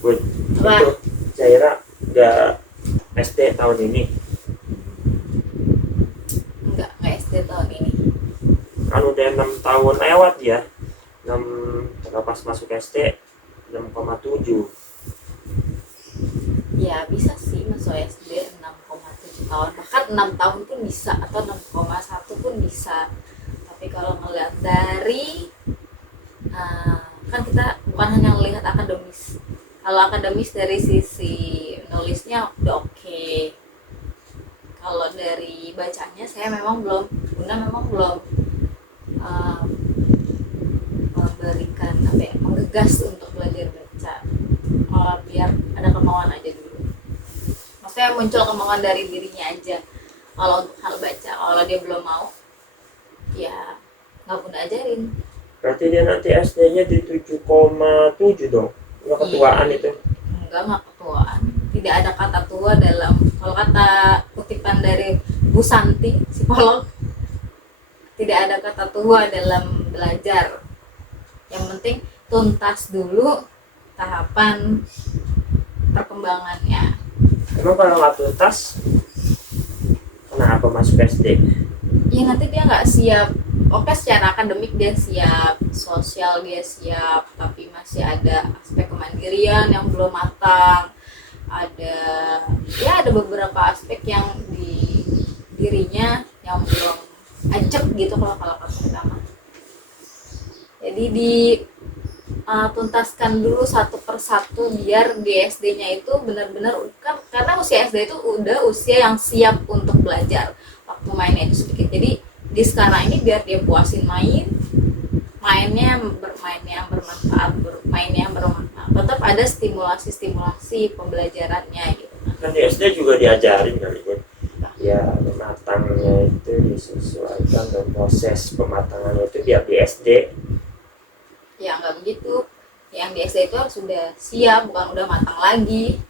Bun, Apa? itu Zaira udah SD tahun ini. Enggak SD tahun ini. Kan udah 6 tahun lewat ya. 6, kalau pas masuk SD 6,7. Ya bisa sih masuk SD 6,7 tahun, bahkan 6 tahun pun bisa, atau 6,1 pun bisa. Tapi kalau ngeliat dari kan kita bukan hanya melihat akademis. Kalau akademis dari sisi nulisnya udah oke. Kalau dari bacanya saya memang belum, Bunda memang belum uh, memberikan apa ya, menggegas untuk belajar baca. Biar ada kemauan aja dulu. Maksudnya muncul kemauan dari dirinya aja. Kalau untuk hal baca, kalau dia belum mau, ya nggak Bunda ajarin. Berarti dia nanti SD-nya di 7,7 dong. Nggak ketuaan Iya. itu. Enggak ketuaan. Tidak ada kata tua dalam, kalau kata kutipan dari Bu Santi, psikolog, tidak ada kata tua dalam belajar. Yang penting tuntas dulu tahapan perkembangannya. Emang kalau nggak tuntas, kenapa masuk SD? Ya nanti dia nggak siap. Oke, secara akademik dia siap, sosial dia siap, tapi masih ada aspek kemandirian yang belum matang. Ada beberapa aspek yang di dirinya yang belum ajak gitu, kalau kata pertama. Jadi tuntaskan dulu satu persatu biar di SD-nya itu benar-benar kan, karena usia SD itu udah usia yang siap untuk belajar. Waktu mainnya itu sedikit. Jadi di sekarang ini biar dia puasin mainnya yang bermanfaat. Tetap ada stimulasi pembelajarannya gitu. Kan di SD juga diajarin kali ya. Ya, pematangnya itu disesuaikan dan proses pematangannya itu biar di SD. Ya nggak begitu. Yang di SD itu harus sudah siap, bukan udah matang lagi.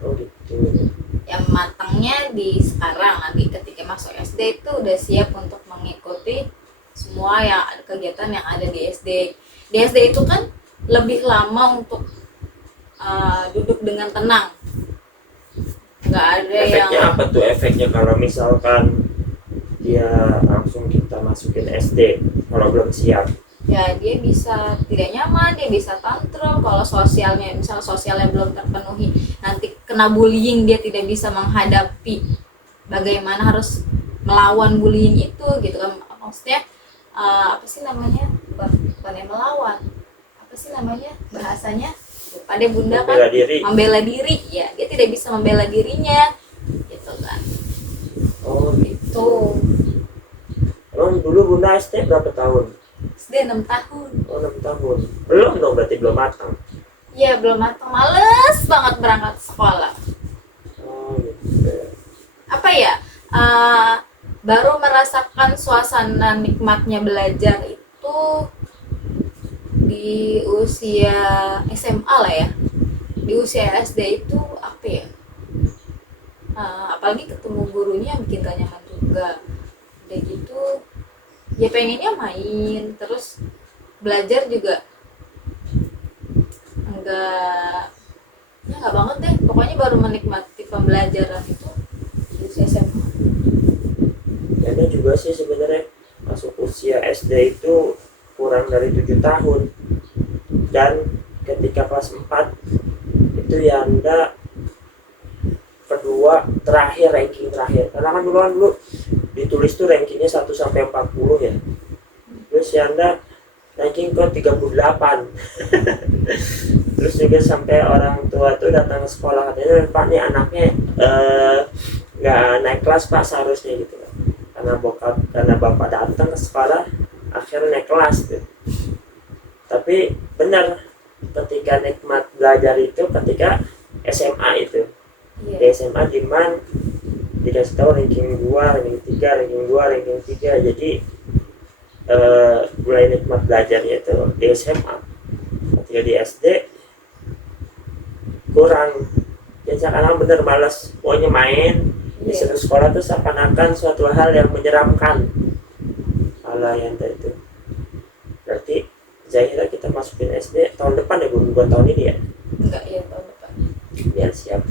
Oh gitu. Yang matangnya di sekarang, nanti ketika masuk SD itu udah siap untuk mengikuti semua yang kegiatan yang ada di SD. Di SD itu kan lebih lama untuk duduk dengan tenang, nggak ada Efeknya yang apa tuh? Efeknya kalau misalkan dia langsung kita masukin SD kalau belum siap. ya dia bisa tidak nyaman, dia bisa tantrum. Kalau sosialnya, misalnya sosialnya belum terpenuhi, nanti kena bullying, dia tidak bisa menghadapi bagaimana harus melawan bullying itu gitu kan. Maksudnya apa sih namanya, bukan yang melawan, apa sih namanya bahasanya, lupa deh Bunda. Kan Membela diri. membela diri, ya dia tidak bisa membela dirinya gitu kan. Oh Itu emang dulu Bunda SD berapa tahun? SD 6 tahun. Oh 6 tahun. Belum dong, berarti belum matang. Iya belum matang, males banget berangkat sekolah. Oh gitu. Apa ya, baru merasakan suasana nikmatnya belajar itu di usia SMA lah ya. Di usia SD itu apa ya, apalagi ketemu gurunya bikin gak nyaman juga. Udah gitu ya pengennya main, terus belajar juga enggak banget deh. Pokoknya baru menikmati pembelajaran itu di usia SMA. Ada juga sih sebenarnya masuk usia SD itu kurang dari 7 tahun. Dan ketika kelas 4 itu ya Anda kedua terakhir, ranking terakhir. Karena kan dulu ditulis tuh rankingnya 1 sampai 40 ya. Terus ya Anda ranking ke 38. Terus juga sampai orang tua tuh datang ke sekolah, katanya Pak nih anaknya nggak naik kelas Pak seharusnya gitu. Karena bapak datang ke sekolah akhirnya naik kelas tuh. Tapi benar, ketika nikmat belajar itu ketika SMA itu. Di SMA Diman dikasih tahu ranking 2, ranking 3, ranking 2, ranking 3. Jadi mulai nikmat belajarnya itu di SMA. Ketika di SD kurang. Ya sekarang bener malas, pokoknya main. Disuruh sekolah tuh seakan-akan suatu hal yang menyeramkan. Kalau yang itu berarti Zahira kita masukin SD tahun depan ya, bukan tahun ini ya? Enggak ya, tahun ya siap.